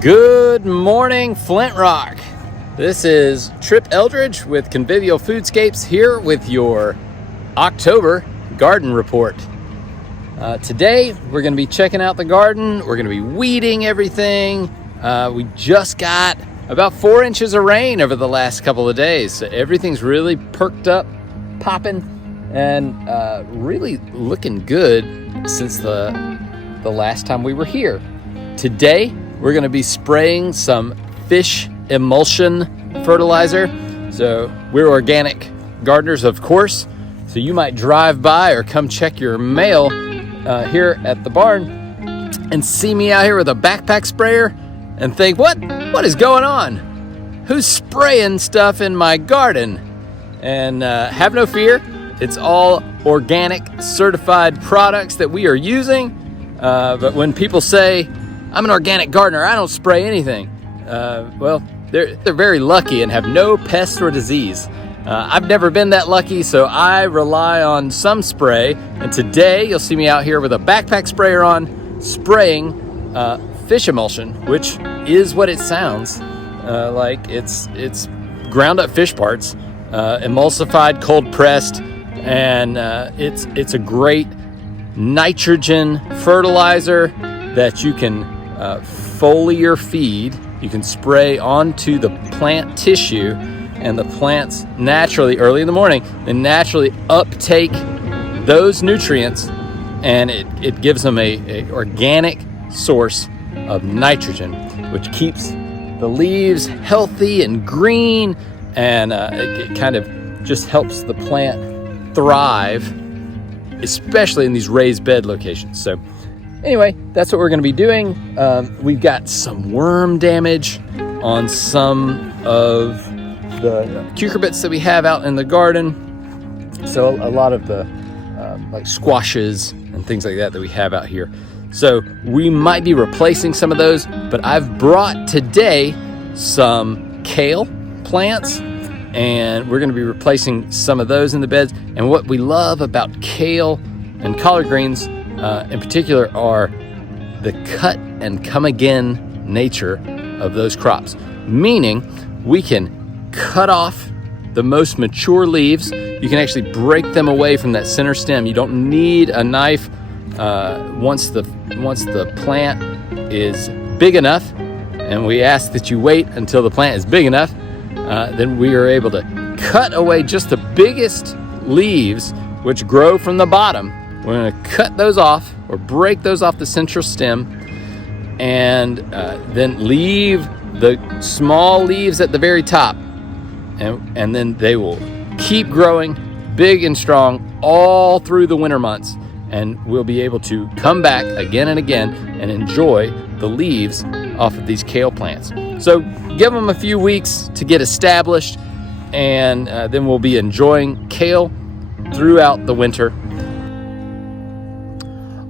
Good morning, Flint Rock. This is Trip Eldridge with Convivial Foodscapes here with your October garden report. Today, we're going to be checking out the garden. We're going to be weeding everything. We just got about 4 inches of rain over the last couple of days. So everything's really perked up, popping, and really looking good since the last time we were here. Today, we're going to be spraying some fish emulsion fertilizer. So we're organic gardeners, of course. So you might drive by or come check your mail here at the barn and see me out here with a backpack sprayer and think, what is going on? Who's spraying stuff in my garden? And have no fear. It's all organic certified products that we are using. But when people say, I'm an organic gardener, I don't spray anything. Well, they're very lucky and have no pests or disease. I've never been that lucky, so I rely on some spray. And today, you'll see me out here with a backpack sprayer on, spraying fish emulsion, which is what it sounds like. It's ground up fish parts, emulsified, cold pressed, and it's a great nitrogen fertilizer that you can foliar feed. You can spray onto the plant tissue, and the plants naturally, early in the morning, they naturally uptake those nutrients, and it gives them a organic source of nitrogen, which keeps the leaves healthy and green, and it kind of just helps the plant thrive, especially in these raised bed locations. So anyway, that's what we're going to be doing. We've got some worm damage on some of the cucurbits that we have out in the garden. So a lot of the like squashes and things like that we have out here. So we might be replacing some of those, but I've brought today some kale plants, and we're going to be replacing some of those in the beds. And what we love about kale and collard greens in particular are the cut and come again nature of those crops, meaning we can cut off the most mature leaves. You can actually break them away from that center stem. You don't need a knife. Once the plant is big enough, and we ask that you wait until the plant is big enough, then we are able to cut away just the biggest leaves which grow from the bottom. We're going to cut those off or break those off the central stem, and then leave the small leaves at the very top. And then they will keep growing big and strong all through the winter months. And we'll be able to come back again and again and enjoy the leaves off of these kale plants. So give them a few weeks to get established, and then we'll be enjoying kale throughout the winter.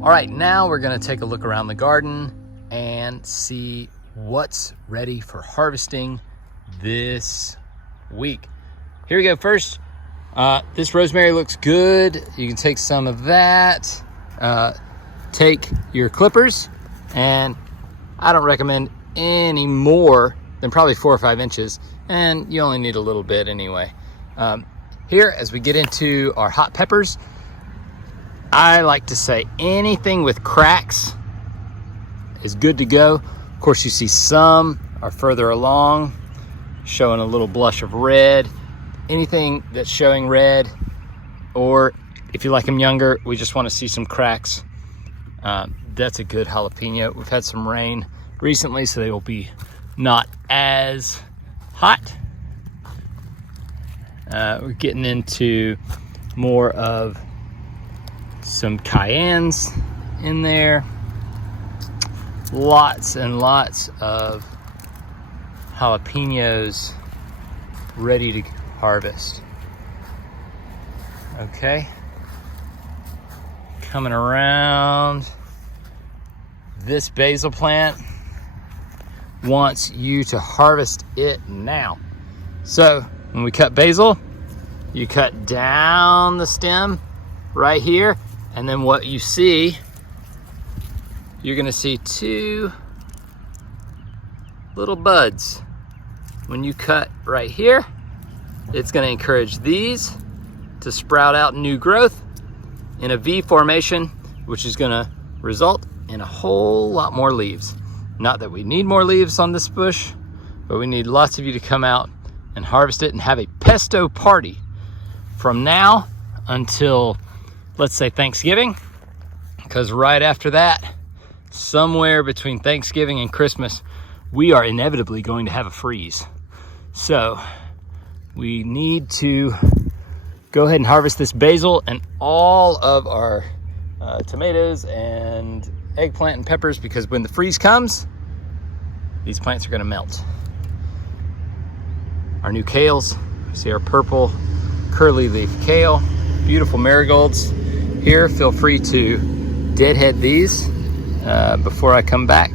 All right, now we're going to take a look around the garden and see what's ready for harvesting this week. Here we go. First, this rosemary looks good. You can take some of that. Take your clippers, and I don't recommend any more than probably 4 or 5 inches, and you only need a little bit anyway. Here, as we get into our hot peppers, I like to say anything with cracks is good to go. Of course, you see some are further along, showing a little blush of red. Anything that's showing red, or if you like them younger, we just want to see some cracks, that's a good jalapeno. We've had some rain recently, so they will be not as hot. We're getting into more of some cayennes in there. Lots and lots of jalapenos ready to harvest. Okay. Coming around, this basil plant wants you to harvest it now. So when we cut basil, you cut down the stem right here, and then what you see, you're gonna see 2 little buds. When you cut right here, it's gonna encourage these to sprout out new growth in a V formation, which is gonna result in a whole lot more leaves. Not that we need more leaves on this bush, but we need lots of you to come out and harvest it and have a pesto party from now until, let's say, Thanksgiving, because right after that, somewhere between Thanksgiving and Christmas, we are inevitably going to have a freeze. So we need to go ahead and harvest this basil and all of our tomatoes and eggplant and peppers, because when the freeze comes, these plants are gonna melt. Our new kales, see our purple curly leaf kale, beautiful marigolds here. Feel free to deadhead these before I come back.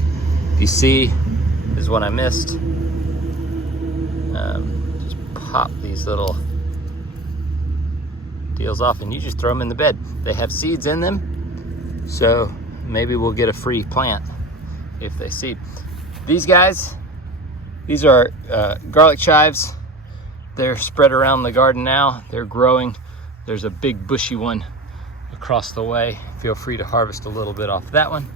If you see, this is what I missed. Just pop these little deals off and you just throw them in the bed. They have seeds in them, so maybe we'll get a free plant if they seed. These guys, these are garlic chives. They're spread around the garden now. They're growing. There's a big bushy one across the way. Feel free to harvest a little bit off that one.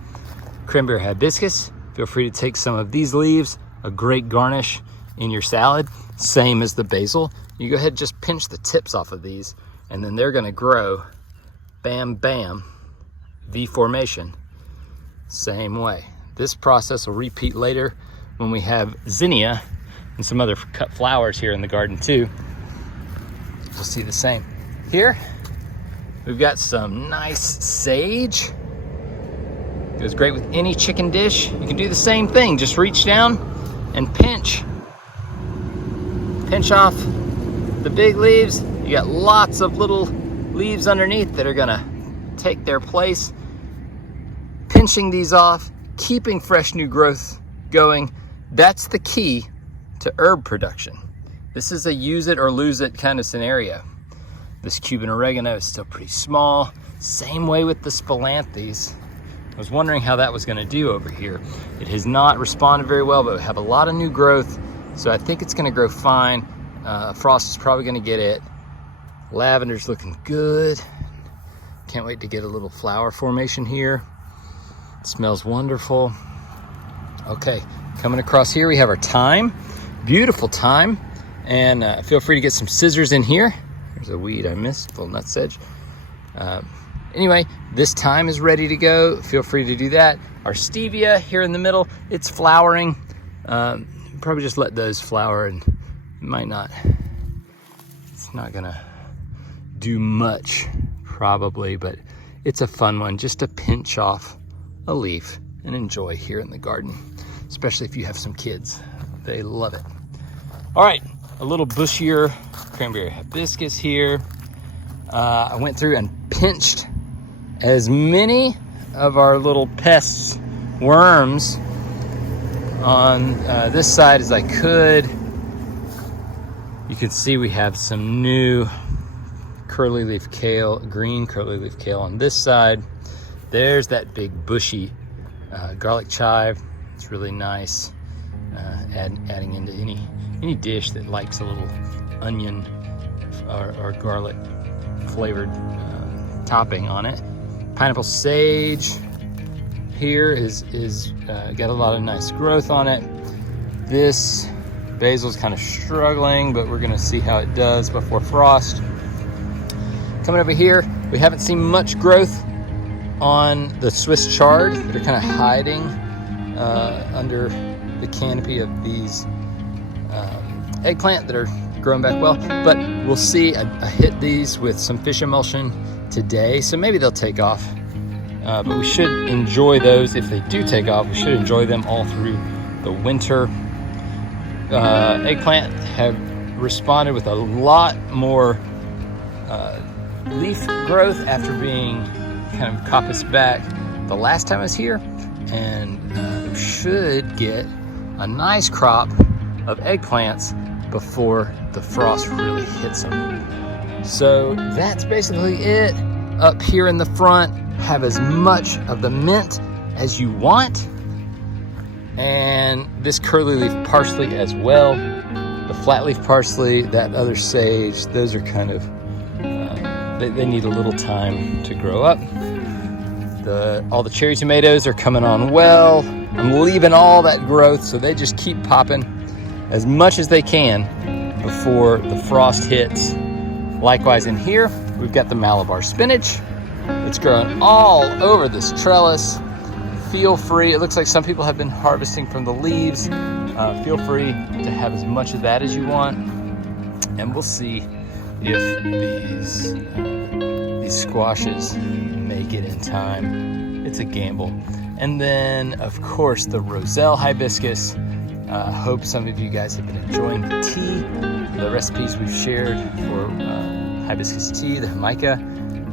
Cranberry hibiscus. Feel free to take some of these leaves, a great garnish in your salad. Same as the basil. You go ahead and just pinch the tips off of these, and then they're gonna grow, bam, bam, V formation, same way. This process will repeat later when we have zinnia and some other cut flowers here in the garden too. You'll see the same. Here, we've got some nice sage. Goes great with any chicken dish. You can do the same thing. Just reach down and pinch. Pinch off the big leaves. You got lots of little leaves underneath that are gonna take their place. Pinching these off, keeping fresh new growth going. That's the key to herb production. This is a use it or lose it kind of scenario. This Cuban oregano is still pretty small. Same way with the spilanthes. I was wondering how that was gonna do over here. It has not responded very well, but we have a lot of new growth, so I think it's gonna grow fine. Frost is probably gonna get it. Lavender's looking good. Can't wait to get a little flower formation here. It smells wonderful. Okay, coming across here, we have our thyme. Beautiful thyme. And feel free to get some scissors in here. There's a weed I missed, little nutsedge. Anyway, this thyme is ready to go. Feel free to do that. Our stevia here in the middle, it's flowering. Probably just let those flower, and it might not, it's not gonna do much probably, but it's a fun one just to pinch off a leaf and enjoy here in the garden, especially if you have some kids. They love it. All right, a little bushier cranberry hibiscus here. I went through and pinched as many of our little pests, worms, on this side as I could. You can see we have some new curly leaf kale, green curly leaf kale on this side. There's that big bushy garlic chive. It's really nice. Adding into any dish that likes a little onion or garlic flavored topping on it. Pineapple sage here is got a lot of nice growth on it. This basil's kind of struggling, but we're gonna see how it does before frost. Coming over here, we haven't seen much growth on the Swiss chard. They're kind of hiding under the canopy of these eggplant that are growing back well, but we'll see. I hit these with some fish emulsion today, so maybe they'll take off. But we should enjoy those. If they do take off, we should enjoy them all through the winter. Eggplant have responded with a lot more leaf growth after being kind of coppice back the last time I was here, and should get a nice crop of eggplants before the frost really hits them. So that's basically it. Up here in the front, have as much of the mint as you want. And this curly leaf parsley as well. The flat leaf parsley, that other sage, those are kind of, they need a little time to grow up. All the cherry tomatoes are coming on well. I'm leaving all that growth so they just keep popping as much as they can before the frost hits. Likewise in here, we've got the Malabar spinach. It's growing all over this trellis. Feel free, it looks like some people have been harvesting from the leaves. Feel free to have as much of that as you want. And we'll see if these squashes make it in time. It's a gamble. And then, of course, the Roselle hibiscus. Hope some of you guys have been enjoying the tea, the recipes we've shared for hibiscus tea, the Jamaica.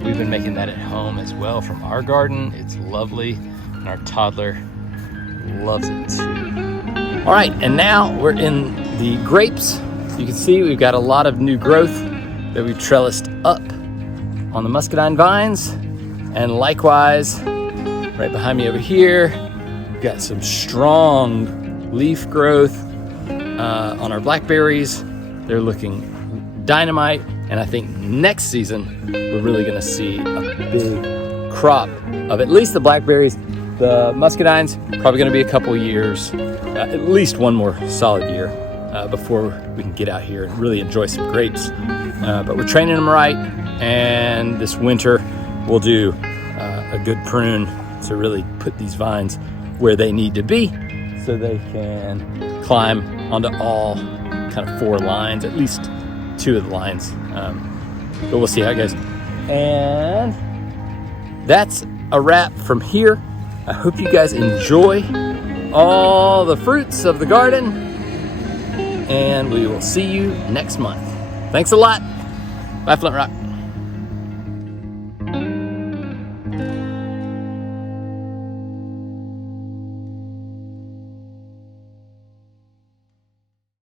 We've been making that at home as well from our garden. It's lovely, and our toddler loves it too. All right, and now we're in the grapes. You can see we've got a lot of new growth that we've trellised up on the muscadine vines. And likewise, right behind me over here, we've got some strong leaf growth on our blackberries. They're looking dynamite. And I think next season, we're really gonna see a big crop of at least the blackberries. The muscadines, probably gonna be a couple years, at least one more solid year before we can get out here and really enjoy some grapes. But we're training them right, and this winter we'll do a good prune to really put these vines where they need to be so they can climb onto all kind of 4 lines, at least 2 of the lines. But we'll see how it goes. And that's a wrap from here. I hope you guys enjoy all the fruits of the garden, and we will see you next month. Thanks a lot. Bye, Flint Rock.